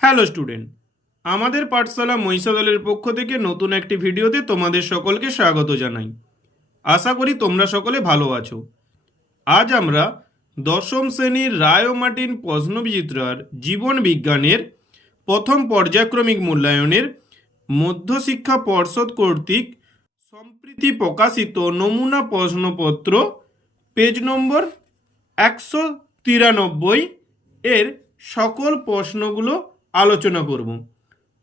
Hello student, আমাদের পাঠশালা মহিষাদলের পক্ষ থেকে নতুন একটি ভিডিওতে তোমাদের সকলকে স্বাগত জানাই। আশা করি তোমরা সকলে ভালো আছো। আজ আমরা দশম শ্রেণীর রায় ও মার্টিন প্রশ্নবিচিত্রার জীবন বিজ্ঞানের প্রথম পর্যায়ক্রমিক মূল্যায়নের মধ্যশিক্ষা পর্ষদ কর্তৃক সম্প্রতি প্রকাশিত নমুনা প্রশ্নপত্র পেজ নম্বর 193 এর সকল প্রশ্নগুলো আলোচনা করব।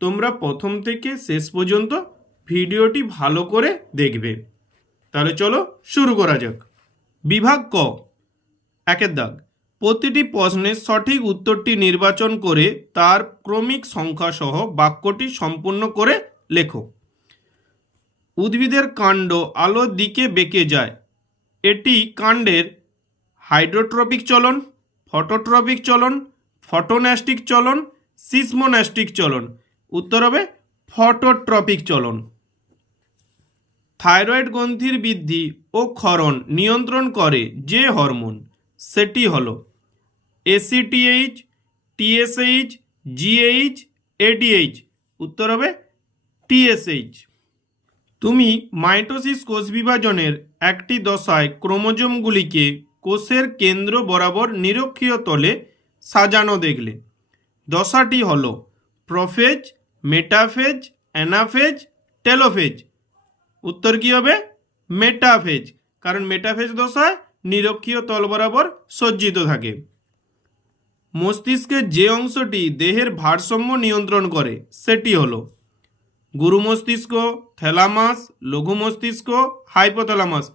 তোমরা প্রথম থেকে শেষ পর্যন্ত ভিডিওটি ভালো করে দেখবে। তাহলে চলো শুরু করা যাক। বিভাগ ক, একের দাগ, প্রতিটি প্রশ্নের সঠিক উত্তরটি নির্বাচন করে তার ক্রমিক সংখ্যা সহ বাক্যটি সম্পূর্ণ করে লেখো। উদ্ভিদের কাণ্ড আলোর দিকে বেঁকে যায়। এটি কাণ্ডের হাইড্রোট্রপিক চলন, ফটোট্রপিক চলন, ফটোন্যাস্টিক চলন, সিসমোন্যাস্টিক চলন। উত্তর হবে ফটোট্রপিক চলন। থাইরয়েড গ্রন্থির বৃদ্ধি ও ক্ষরণ নিয়ন্ত্রণ করে যে হরমোন, সেটি হলো এসিটিএইচ, টিএসএইচ, জিএইচ, এডিএইচ। উত্তর হবে টিএসএইচ। তুমি মাইটোসিস কোষ বিভাজনের একটি দশায় ক্রোমোজোমগুলিকে কোষের কেন্দ্র বরাবর নিরক্ষীয় তলে সাজানো দেখলে। দশাটি হল প্রোফেজ, মেটাফেজ, অ্যানাফেজ, টেলোফেজ। উত্তর কী হবে? মেটাফেজ, কারণ মেটাফেজ দশায় নিরক্ষীয় তল বরাবর সজ্জিত থাকে। মস্তিষ্কের যে অংশটি দেহের ভারসাম্য নিয়ন্ত্রণ করে সেটি হলো গুরু মস্তিষ্ক, থ্যালামাস, লঘু মস্তিষ্ক, হাইপোথ্যালামাস।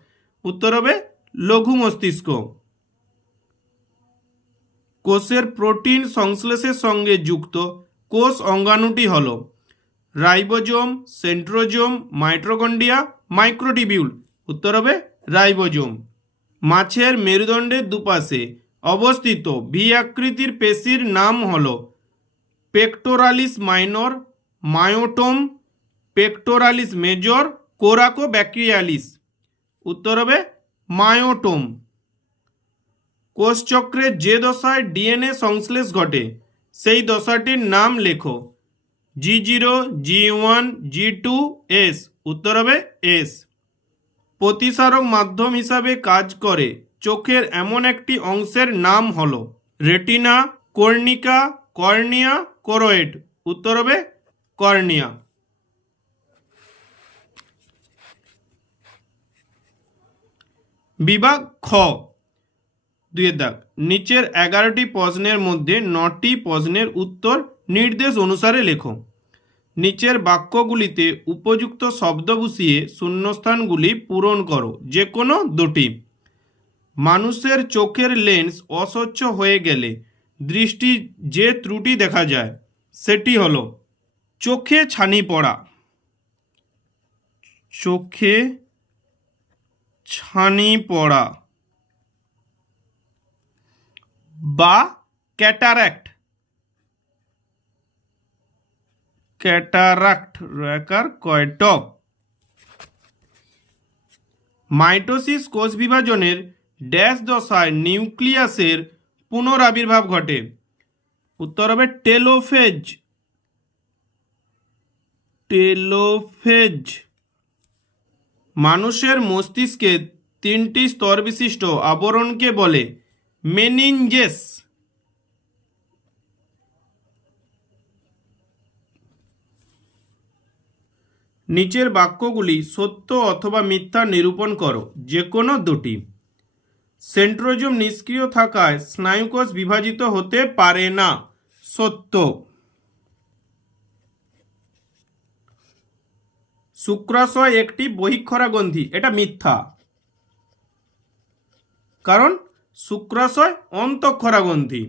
উত্তর হবে লঘু মস্তিষ্ক। কোষের প্রোটিন সংশ্লেষের সঙ্গে যুক্ত কোষ অঙ্গাণুটি হল রাইবোজোম, সেন্ট্রোজোম, মাইটোকন্ড্রিয়া, মাইক্রোটিবিউল। উত্তর হবে রাইবোজোম। মাছের মেরুদণ্ডের দুপাশে অবস্থিত ভি আকৃতির পেশির নাম হল pectoralis minor, myotome, pectoralis major, কোরাকোব্যাক্টিয়ালিস। উত্তর হবে মায়োটোম। কোষচক্রের যে দশায় ডিএনএ সংশ্লেষ ঘটে সেই দশাটির নাম লেখো। G0, G1, G2, S। উত্তর হবে S। প্রতিসারক মাধ্যম হিসাবে কাজ করে চোখের এমন একটি অংশের নাম হলো রেটিনা, কর্নিকা, কর্নিয়া, কোরোয়েড। উত্তর হবে কর্নিয়া। বিভাগ খ, দুইয়ের দাগ, নিচের 11টি প্রশ্নের মধ্যে 9টি প্রশ্নের উত্তর নির্দেশ অনুসারে লেখো। নিচের বাক্যগুলিতে উপযুক্ত শব্দ বসিয়ে শূন্যস্থানগুলি পূরণ করো, যে কোনো দুটি। মানুষের চোখের লেন্স অস্বচ্ছ হয়ে গেলে দৃষ্টি যে ত্রুটি দেখা যায় সেটি হলো চোখে ছানি পড়া, চোখে ছানি পড়া বা ক্যাটারাক্ট, ক্যাটারাক্ট রেকার কয়টপ। মাইটোসিস কোষ বিভাজনের ড্যাশ দশায় নিউক্লিয়াসের পুনরাবির্ভাব ঘটে। উত্তর হবে টেলোফেজ, টেলোফেজ। মানুষের মস্তিষ্কে 3টি স্তর বিশিষ্ট আবরণকে বলে মেনিনজেস। নিচের বাক্যগুলি সত্য অথবা মিথ্যা নিরূপণ করো, যে কোনো দুটি। সেন্ট্রোজোম নিষ্ক্রিয় থাকায় স্নায়ুকোষ বিভাজিত হতে পারে না। সত্য। শুক্রাশয় একটি বহিঃক্ষরা গ্রন্থি। এটা মিথ্যা, কারণ শুক্রাশয় অন্তঃক্ষরা গ্রন্থি।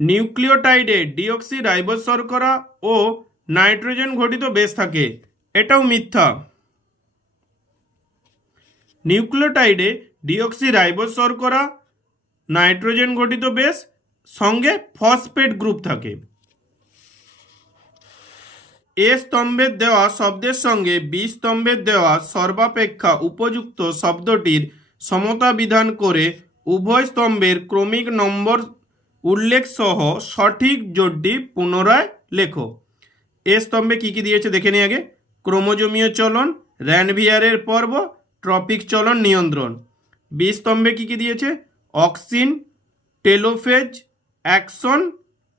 নিউক্লিওটাইডে ডিঅক্সি রাইবোজ শর্করা ও নাইট্রোজেন ঘটিত বেস থাকে। এটাও মিথ্যা। নিউক্লিওটাইডে ডিঅক্সি রাইবোজ শর্করা, নাইট্রোজেন ঘটিত বেস সঙ্গে ফসফেট গ্রুপ থাকে। এ স্তম্ভের দেওয়া শব্দের সঙ্গে বি স্তম্ভের দেওয়া সর্বাপেক্ষা উপযুক্ত শব্দটির সমতা বিধান করে উভয় স্তম্ভের ক্রমিক নম্বর উল্লেখ সহ সঠিক জোটটি পুনরায় লেখো। এ স্তম্ভে কি কি দিয়েছে দেখে নিই আগে। ক্রোমোজোমীয় চলন, র্যানভিয়ারের পর্ব, ট্রপিক চলন নিয়ন্ত্রণ। বি স্তম্ভে কি কি দিয়েছে? Auxin, telophase, action,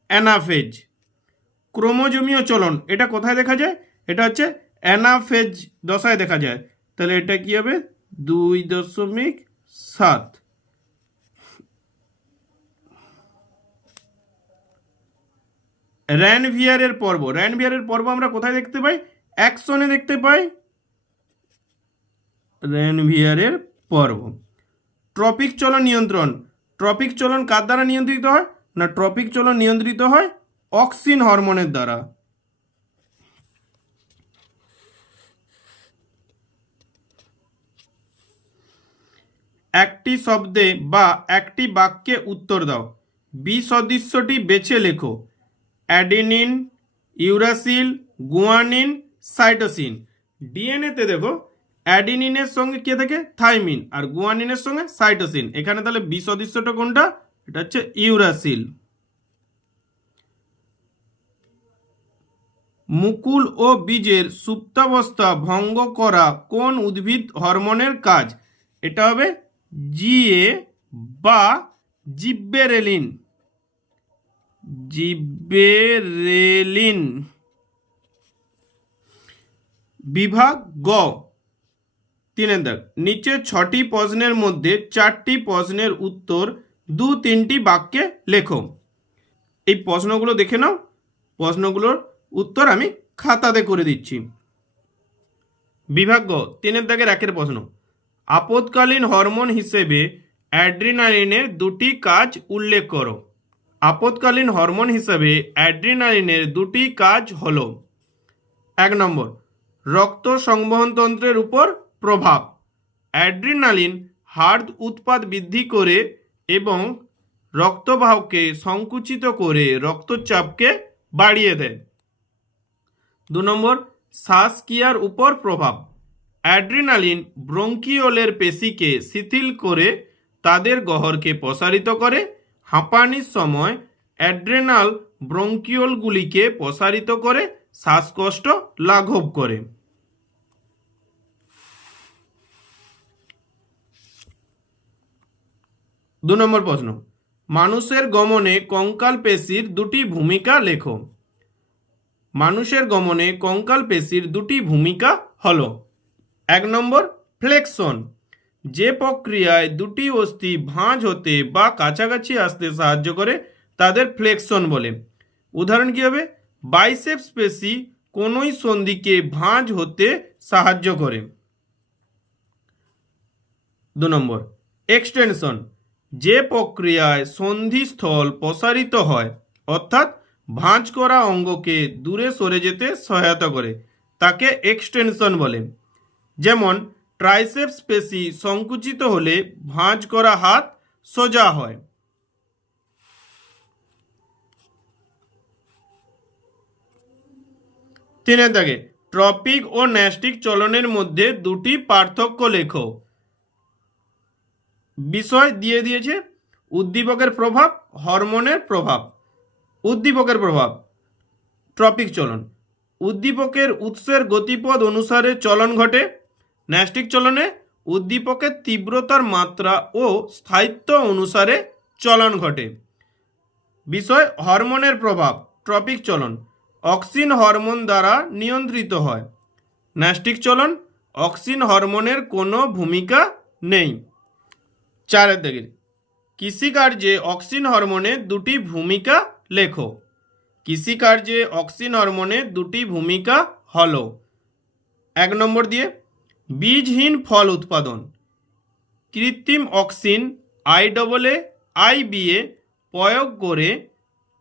anaphase. ক্রোমোজোমীয় চলন এটা কোথায় দেখা যায়? এটা হচ্ছে অ্যানাফেজ দশায় দেখা যায়। তাহলে এটা কি হবে? 2.7। র্যানভিয়ারের পর্ব, র্যানভিয়ারের পর্ব আমরা কোথায় দেখতে পাই? অ্যাকশনে দেখতে পাই র্যানভিয়ারের পর্ব। ট্রপিক চলন নিয়ন্ত্রণ, ট্রপিক চলন কার দ্বারা নিয়ন্ত্রিত হয়? না, ট্রপিক চলন নিয়ন্ত্রিত হয় অক্সিন হরমোনের দ্বারা। একটি শব্দে বা একটি বাক্যে উত্তর দাও। বি সদৃশ্যটি বেছে লেখো। Adenine, uracil, guanine, cytosine. ডিএনএতে দেখো অ্যাডেনিনের সঙ্গে কে থাকে? থাইমিন। আর গুয়ানিনের সঙ্গে সাইটোসিন। এখানে তাহলে বি সদৃশ্যটা কোনটা? এটা হচ্ছে ইউরাসিল। মুকুল ও বীজের সুপ্তাবস্থা ভঙ্গ করা কোন উদ্ভিদ হরমোনের কাজ? এটা হবে জিএ বা জিব্বেরেলিন। জিব্বেরেলিন। বিভাগ গ 3 দাগ। নিচে 6টি প্রশ্নের মধ্যে 4টি প্রশ্নের উত্তর 2-3টি বাক্যে লেখো। এই প্রশ্নগুলো দেখে নাও, প্রশ্নগুলোর উত্তর আমি খাতাতে করে দিচ্ছি। বিভাগ গ 3 দাগের 1 প্রশ্ন। আপদকালীন হরমোন হিসেবে অ্যাড্রিনালিনের 2টি কাজ উল্লেখ করো। আপদকালীন হরমোন হিসেবে অ্যাড্রিনালিনের 2টি কাজ হলো: 1 নম্বর, রক্ত সংবহনতন্ত্রের উপর প্রভাব। অ্যাড্রিনালিন হার্ট উৎপাদ বৃদ্ধি করে এবং রক্তবাহকে সংকুচিত করে রক্তচাপকে বাড়িয়ে দেয়। 2 নম্বর, শ্বাসক্রিয়ার উপর প্রভাব। অ্যাড্রিনালিন ব্রঙ্কিওলের পেশিকে শিথিল করে তাদের গহ্বরকে প্রসারিত করে। হাঁপানির সময় অ্যাড্রেনাল ব্রঙ্কিওলগুলিকে প্রসারিত করে শ্বাসকষ্ট লাঘব করে। 2 নম্বর প্রশ্ন, মানুষের গমনে কঙ্কাল পেশির 2টি ভূমিকা লেখো। মানুষের গমনে কঙ্কাল পেশির 2টি ভূমিকা হলো: 1 নম্বর, ফ্লেকশন। যে প্রক্রিয়ায় 2টি অস্থি ভাঁজ হতে বা কাছাকাছি আসতে সাহায্য করে তাদের ফ্লেকশন বলে। উদাহরণ কি হবে? বাইসেপস পেশি কোনই সন্ধিকে ভাঁজ হতে সাহায্য করে। 2 নম্বর, এক্সটেনশন। যে প্রক্রিয়ায় সন্ধিস্থল প্রসারিত হয় অর্থাৎ ভাঁজ করা অঙ্গকে দূরে সরে যেতে সহায়তা করে তাকে এক্সটেনশন বলে। যেমন ট্রাইসেপস পেশি সংকুচিত হলে ভাঁজ করা হাত সোজা হয়। 3 দাগে ট্রপিক ও ন্যাস্টিক চলনের মধ্যে 2টি পার্থক্য লেখো। বিষয় দিয়ে দিয়েছে উদ্দীপকের প্রভাব, হরমোনের প্রভাব। উদ্দীপকের প্রভাব, ট্রপিক চলন। উদ্দীপকের উৎসের গতিপথ অনুসারে চলন ঘটে। ন্যাস্টিক চলনে উদ্দীপকের তীব্রতার মাত্রা ও স্থায়িত্ব অনুসারে চলন ঘটে। বিষয় হরমোনের প্রভাব, ট্রপিক চলন অক্সিন হরমোন দ্বারা নিয়ন্ত্রিত হয়। ন্যাস্টিক চলন অক্সিন হরমোনের কোনো ভূমিকা নেই। 4 দাগে কৃষিকার্যে অক্সিন হরমোনের 2টি ভূমিকা লেখো। কৃষিকার্যে অক্সিন হরমোনের 2টি ভূমিকা হলো: 1 নম্বর দিয়ে বীজহীন ফল উৎপাদন। কৃত্রিম অক্সিন IAA প্রয়োগ করে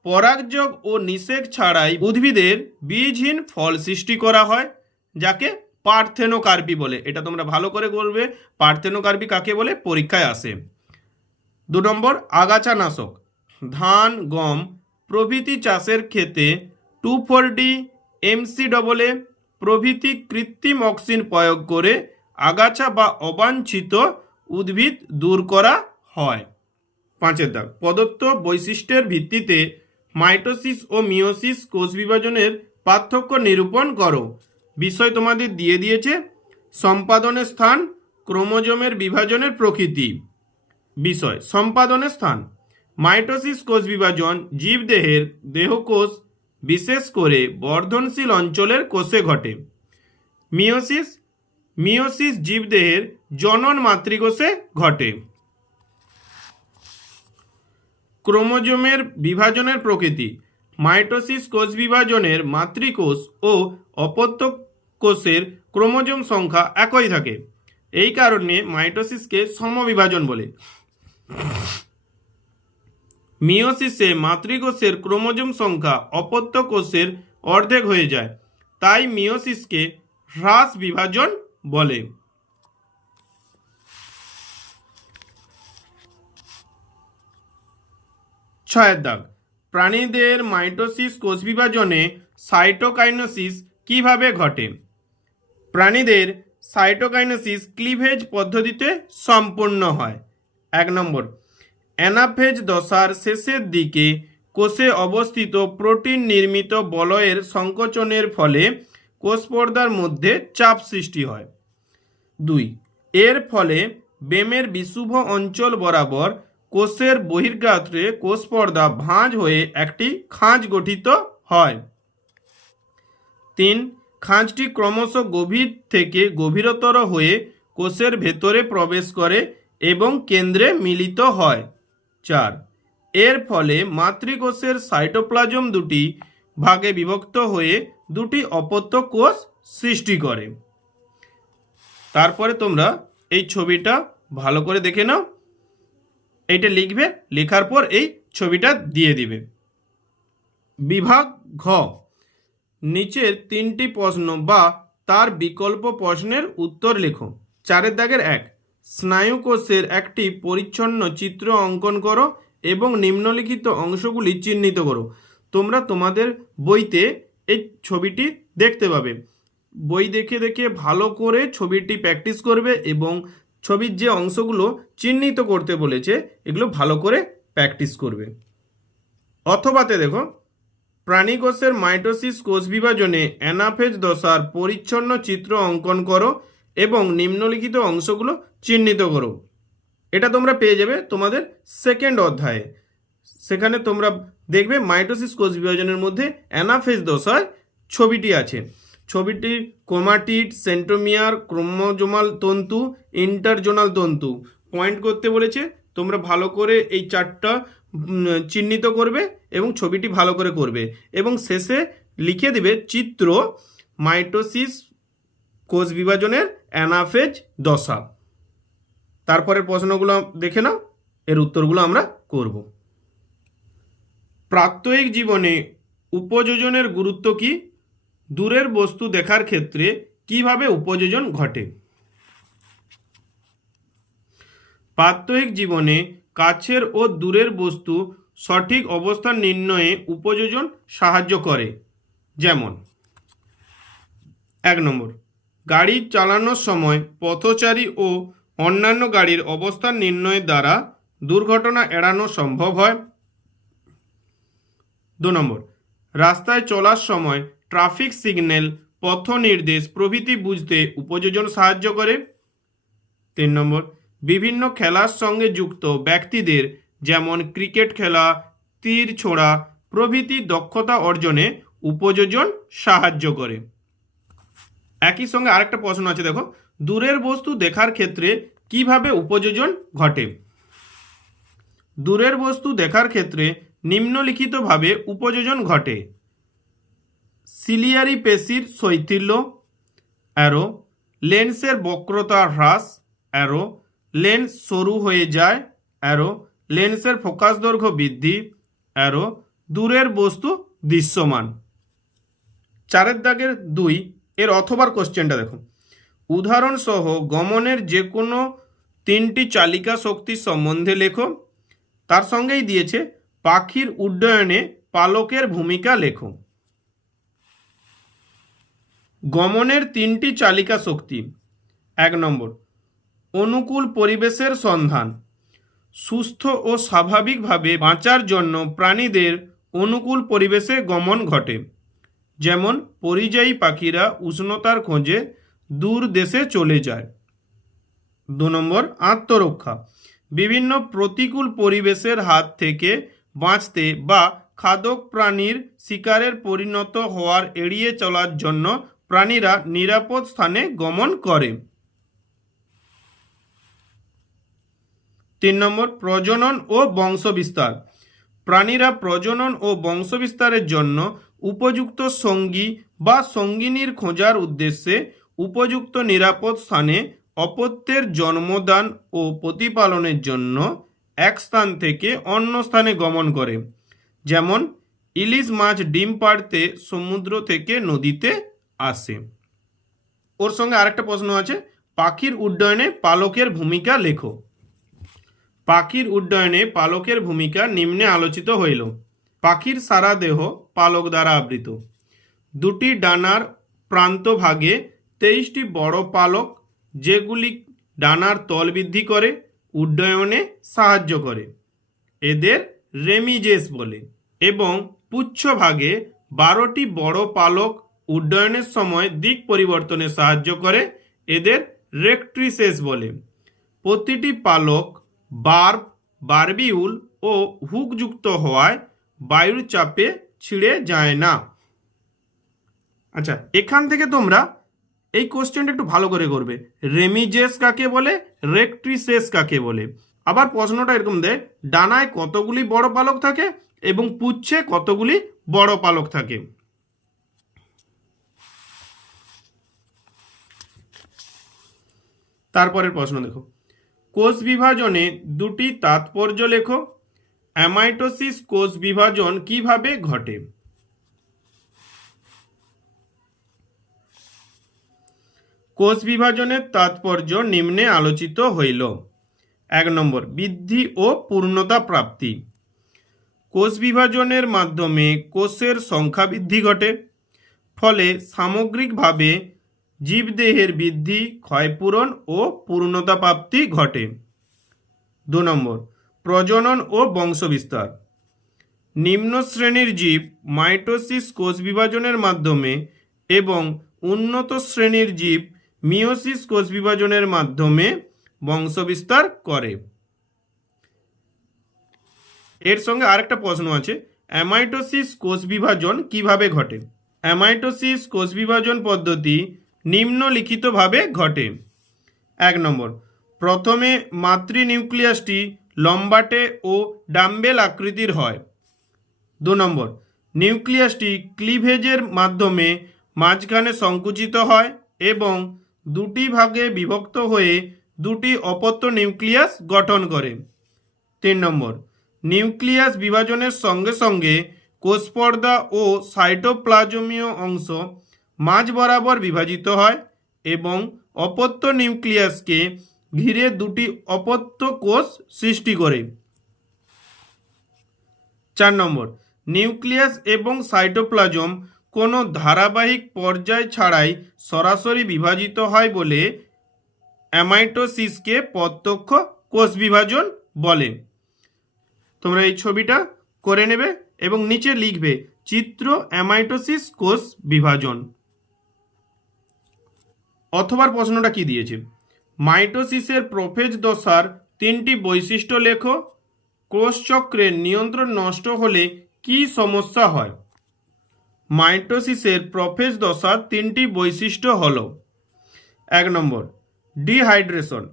পরাগযোগ ও নিষেক ছাড়াই উদ্ভিদের বীজহীন ফল সৃষ্টি করা হয়, যাকে পার্থেনোকার্পি বলে। এটা তোমরা ভালো করে করবে, পার্থেনোকার্পি কাকে বলে পরীক্ষায় আসে। 2 নম্বর, আগাছা নাশক। ধান, গম প্রভৃতি চাষের ক্ষেত্রে 2,4-D MCAA প্রভৃতি কৃত্রিম অক্সিন প্রয়োগ করে আগাছা বা অবাঞ্ছিত উদ্ভিদ দূর করা হয়। 5 দাগ, প্রদত্ত বৈশিষ্ট্যের ভিত্তিতে মাইটোসিস ও মিওসিস কোষ বিভাজনের পার্থক্য নিরূপণ করো। বিষয় তোমাদের দিয়ে দিয়েছে সম্পাদনের স্থান, ক্রোমোজোমের বিভাজনের প্রকৃতি। বিষয় সম্পাদনের স্থান। মাইটোসিস কোষ বিভাজন জীবদেহের দেহকোষ, বিশেষ করে বর্ধনশীল অঞ্চলের কোষে ঘটে। মিওসিস জীবদেহের জনন মাতৃকোষে ঘটে। ক্রোমোজোমের বিভাজনের প্রকৃতি। মাইটোসিস কোষ বিভাজনের মাতৃকোষ ও অপত্য কোষের ক্রোমোজোম সংখ্যা একই থাকে, এই কারণে মাইটোসিসকে সমবিভাজন বলে। মিওসিসে মাতৃকোষের ক্রোমোজোম সংখ্যা অপত্য কোষের অর্ধেক হয়ে যায়, তাই মিওসিসকে হ্রাস বিভাজন বলে। ছয়ের দাগ, প্রাণীদের মাইটোসিস কোষ বিভাজনে সাইটোকাইনেসিস কিভাবে ঘটে? প্রাণীদের সাইটোকাইনেসিস ক্লিভেজ পদ্ধতিতে সম্পূর্ণ হয়। 1 নম্বর, অ্যানাফেজ দশার শেষের দিকে কোষে অবস্থিত প্রোটিন নির্মিত বলয়ের সংকোচনের ফলে কোষ পর্দার মধ্যে চাপ সৃষ্টি হয়। 2, এর ফলে বেমের বিষুভ অঞ্চল বরাবর কোষের বহির্গাত্রে কোষ পর্দা ভাঁজ হয়ে একটি খাঁজ গঠিত হয়। 3, খাঁজটি ক্রমশ গভীর থেকে গভীরতর হয়ে কোষের ভেতরে প্রবেশ করে এবং কেন্দ্রে মিলিত হয়। 4, এর ফলে মাতৃকোষের সাইটোপ্লাজম দুটি ভাগে বিভক্ত হয়ে দুটি অপত্য কোষ সৃষ্টি করে। তারপরে তোমরা এই ছবিটা ভালো করে দেখে নাও, এইটা লিখবে, লেখার পর এই ছবিটা দিয়ে দিবে। বিভাগ ঘ, নিচের 3টি প্রশ্ন বা তার বিকল্প প্রশ্নের উত্তর লেখো। 4 দাগের 1, স্নায়ু কোষের একটি পরিচ্ছন্ন চিত্র অঙ্কন করো এবং নিম্নলিখিত অংশগুলি চিহ্নিত করো। তোমরা তোমাদের বইতে এই ছবিটি দেখতে পাবে। বই দেখে দেখে ভালো করে ছবিটি প্র্যাকটিস করবে এবং ছবির যে অংশগুলো চিহ্নিত করতে বলেছে এগুলো ভালো করে প্র্যাকটিস করবে। অথবাতে দেখো, প্রাণী কোষের মাইটোসিস কোষ বিভাজনে অ্যানাফেজ দশার পরিচ্ছন্ন চিত্র অঙ্কন করো এবং নিম্নলিখিত অংশগুলো চিহ্নিত করো। এটা তোমরা পেয়ে যাবে তোমাদের 2nd অধ্যায়ে। সেখানে তোমরা দেখবে মাইটোসিস কোষ বিভাজনের মধ্যে অ্যানাফেজ দশায় ছবিটি আছে। ছবিটির ক্রোমাটিড, সেন্ট্রোমিয়ার, ক্রোমোজোমাল তন্তু, ইন্টারজোনাল তন্তু পয়েন্ট করতে বলেছে। তোমরা ভালো করে এই 4টা চিহ্নিত করবে এবং ছবিটি ভালো করে করবে এবং শেষে লিখে দেবে চিত্র মাইটোসিস কোষ বিভাজনের অ্যানাফেজ দশা। তারপরের প্রশ্নগুলো দেখে নাও, এর উত্তরগুলো আমরা করব। প্রাত্যহিক জীবনে উপযোজনের গুরুত্ব কি? দূরের বস্তু দেখার ক্ষেত্রে কিভাবে উপযোজন ঘটে? প্রাত্যহিক জীবনে কাছের ও দূরের বস্তু সঠিক অবস্থান নির্ণয়ে উপযোজন সাহায্য করে। যেমন 1 নম্বর, গাড়ি চালানোর সময় পথচারী ও অন্যান্য গাড়ির অবস্থান নির্ণয়ের দ্বারা দুর্ঘটনা এড়ানো সম্ভব হয়। 2 নম্বর, রাস্তায় চলার সময় ট্রাফিক সিগন্যাল, পথ নির্দেশ প্রভৃতি বুঝতে উপযোজন সাহায্য করে। 3 নম্বর, বিভিন্ন খেলার সঙ্গে যুক্ত ব্যক্তিদের যেমন ক্রিকেট খেলা, তীর ছোড়া প্রভৃতি দক্ষতা অর্জনে উপযোজন সাহায্য করে। একই সঙ্গে আরেকটা প্রশ্ন আছে, দেখো, দূরের বস্তু দেখার ক্ষেত্রে কিভাবে উপযোজন ঘটে? দূরের বস্তু দেখার ক্ষেত্রে নিম্নলিখিতভাবে উপযোজন ঘটে। সিলিয়ারি পেশির শৈথিল্য, অ্যারো, লেন্সের বক্রতা হ্রাস, অ্যারো, লেন্স সরু হয়ে যায়, অ্যারো, লেন্সের ফোকাস দৈর্ঘ্য বৃদ্ধি, অ্যারো, দূরের বস্তু দৃশ্যমান। 4 দাগের 2, এর অথবার কোশ্চেনটা দেখো। উদাহরণ সহ গমনের যে কোনো 3টি চালিকা শক্তি সম্বন্ধে লেখো। তার সঙ্গেই দিয়েছে পাখির উড্ডয়নে পালকের ভূমিকা লেখো। গমনের 3টি চালিকা শক্তি। 1 নম্বর, অনুকূল পরিবেশের সন্ধান, সুস্থ ও স্বাভাবিকভাবে বাঁচার জন্য প্রাণীদের অনুকূল পরিবেশে গমন ঘটে। যেমন পরিযায়ী পাখিরা উষ্ণতার খোঁজে দূর দেশে চলে যায়। 2 নম্বর, আত্মরক্ষা। বিভিন্ন প্রতিকূল পরিবেশের হাত থেকে বাঁচতে বা খাদক প্রাণীর শিকারের পরিণত হওয়ার এড়িয়ে চলার জন্য প্রাণীরা নিরাপদ স্থানে গমন করে। 3 নম্বর, প্রজনন ও বংশবিস্তার। প্রাণীরা প্রজনন ও বংশবিস্তারের জন্য উপযুক্ত সঙ্গী বা সঙ্গিনীর খোঁজার উদ্দেশ্যে উপযুক্ত নিরাপদ স্থানে অপত্যের জন্মদান ও প্রতিপালনের জন্য এক স্থান থেকে অন্য স্থানে গমন করে। যেমন ইলিশ মাছ ডিম পাড়তে সমুদ্র থেকে নদীতে আসে। ওর সঙ্গে আরেকটা প্রশ্ন আছে, পাখির উড্ডয়নে পালকের ভূমিকা লেখো। পাখির উড্ডয়নে পালকের ভূমিকা নিম্নে আলোচিত হইল। পাখির সারা দেহ পালক দ্বারা আবৃত। দুটি ডানার প্রান্তভাগে 23টি বড় পালক, যেগুলি ডানার তল বৃদ্ধি করে উড্ডয়নে সাহায্য করে, এদের রেমিজেস বলে। এবং পুচ্ছভাগে 12টি বড় পালক উড্ডয়নের সময় দিক পরিবর্তনে সাহায্য করে, এদের রেক্ট্রিসেস বলে। প্রতিটি পালক বার্ব, বারবিউল ও হুকযুক্ত হওয়ায় বায়ুর চাপে ছিঁড়ে যায় না। আচ্ছা, এখান থেকে তোমরা এই কোশ্চেনটা একটু ভালো করে করবে। রেমিজেস কাকে বলে, রেক্ট্রিসেস কাকে বলে। আবার প্রশ্নটা এরকম দেয়, ডানায় কতগুলি বড় পালক থাকে এবং পুচ্ছে কতগুলি বড় পালক থাকে। তারপরের প্রশ্ন দেখো, কোষ বিভাজনে দুটি তাৎপর্য লেখো। অ্যামাইটোসিস কোষ বিভাজন কিভাবে ঘটে? কোষ বিভাজনের তাৎপর্য নিম্নে আলোচিত হইল। 1 নম্বর, বৃদ্ধি ও পূর্ণতা প্রাপ্তি। কোষ বিভাজনের মাধ্যমে কোষের সংখ্যা বৃদ্ধি ঘটে, ফলে সামগ্রিকভাবে জীবদেহের বৃদ্ধি, ক্ষয়পূরণ ও পূর্ণতা প্রাপ্তি ঘটে। 2 নম্বর, প্রজনন ও বংশবিস্তার। নিম্ন শ্রেণীর জীব মাইটোসিস কোষ বিভাজনের মাধ্যমে এবং উন্নত শ্রেণীর জীব মিওসিস কোষ বিভাজনের মাধ্যমে বংশবিস্তার করে। এর সঙ্গে আরেকটা প্রশ্ন আছে, অ্যামাইটোসিস কোষ বিভাজন কিভাবে ঘটে? অ্যামাইটোসিস কোষ বিভাজন পদ্ধতি নিম্নলিখিতভাবে ঘটে। 1 নম্বর, প্রথমে মাতৃনিউক্লিয়াসটি লম্বাটে ও ডাম্বেল আকৃতির হয়। 2 নম্বর, নিউক্লিয়াসটি ক্লিভেজের মাধ্যমে মাঝখানে সংকুচিত হয় এবং দুটি ভাগে বিভক্ত হয়ে দুটি অপত্য নিউক্লিয়াস গঠন করে। 3 নম্বর, নিউক্লিয়াস বিভাজনের সঙ্গে সঙ্গে কোষপর্দা ও সাইটোপ্লাজমীয় অংশ মাঝ বরাবর বিভাজিত হয় এবং অপত্য নিউক্লিয়াসকে ঘিরে দুটি অপত্য কোষ সৃষ্টি করে। 4 নম্বর, নিউক্লিয়াস এবং সাইটোপ্লাজম কোনো ধারাবাহিক পর্যায় ছাড়াই সরাসরি বিভাজিত হয় বলে অ্যামাইটোসিসকে প্রত্যক্ষ কোষ বিভাজন বলে। তোমরা এই ছবিটা করে নেবে এবং নিচে লিখবে চিত্র অ্যামাইটোসিস কোষ বিভাজন। অথবা প্রশ্নটা কি দিয়েছে, মাইটোসিসের প্রোফেজ দশার 3টি বৈশিষ্ট্য লেখো। কোষচক্রের নিয়ন্ত্রণ নষ্ট হলে কি সমস্যা হয়? মাইটোসিসের প্রোফেজ দশার 3টি বৈশিষ্ট্য হল। 1 নম্বর, ডিহাইড্রেশন।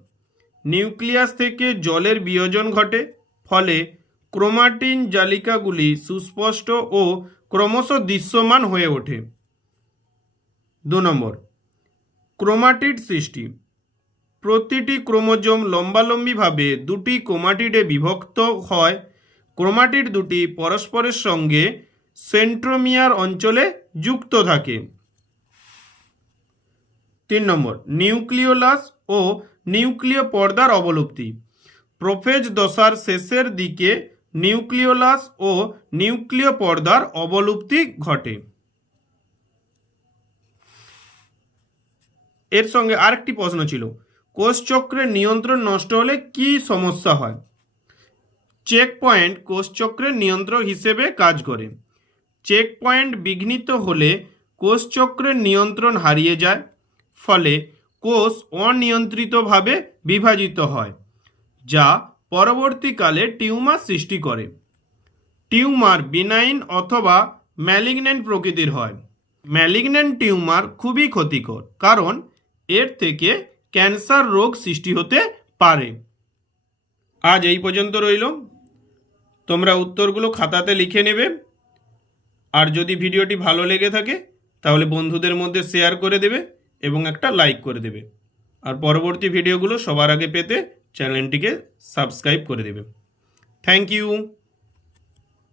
নিউক্লিয়াস থেকে জলের বিয়োজন ঘটে, ফলে ক্রোমাটিন জালিকাগুলি সুস্পষ্ট ও ক্রমশ দৃশ্যমান হয়ে ওঠে। 2 নম্বর, ক্রোমাটিড সৃষ্টি। প্রতিটি ক্রোমোজোম লম্বালম্বিভাবে দুটি ক্রোমাটিডে বিভক্ত হয়। ক্রোমাটিড দুটি পরস্পরের সঙ্গে সেন্ট্রোমিয়ার অঞ্চলে যুক্ত থাকে। 3 নম্বর, নিউক্লিওলাস ও নিউক্লিয় পর্দার অবলুপ্তি। প্রোফেজ দশার শেষের দিকে নিউক্লিওলাস ও নিউক্লিয় পর্দার অবলুপ্তি ঘটে। এর সঙ্গে আরেকটি প্রশ্ন ছিল, কোষচক্রের নিয়ন্ত্রণ নষ্ট হলে কি সমস্যা হয়? চেক পয়েন্ট কোষচক্রের নিয়ন্ত্রক হিসেবে কাজ করে। চেক পয়েন্ট বিঘ্নিত হলে কোষচক্রের নিয়ন্ত্রণ হারিয়ে যায়, ফলে কোষ অনিয়ন্ত্রিতভাবে বিভাজিত হয়, যা পরবর্তীকালে টিউমার সৃষ্টি করে। টিউমার বিনাইন অথবা ম্যালিগন্যান্ট প্রকৃতির হয়। ম্যালিগন্যান্ট টিউমার খুবই ক্ষতিকর, কারণ এর থেকে ক্যান্সার রোগ সৃষ্টি হতে পারে। আজ এই পর্যন্ত রইল। তোমরা উত্তরগুলো খাতাতে লিখে নেবে। আর যদি ভিডিওটি ভালো লেগে থাকে তাহলে বন্ধুদের মধ্যে শেয়ার করে দেবে এবং একটা লাইক করে দেবে। আর পরবর্তী ভিডিওগুলো সবার আগে পেতে চ্যানেলটিকে সাবস্ক্রাইব করে দেবে। Thank you.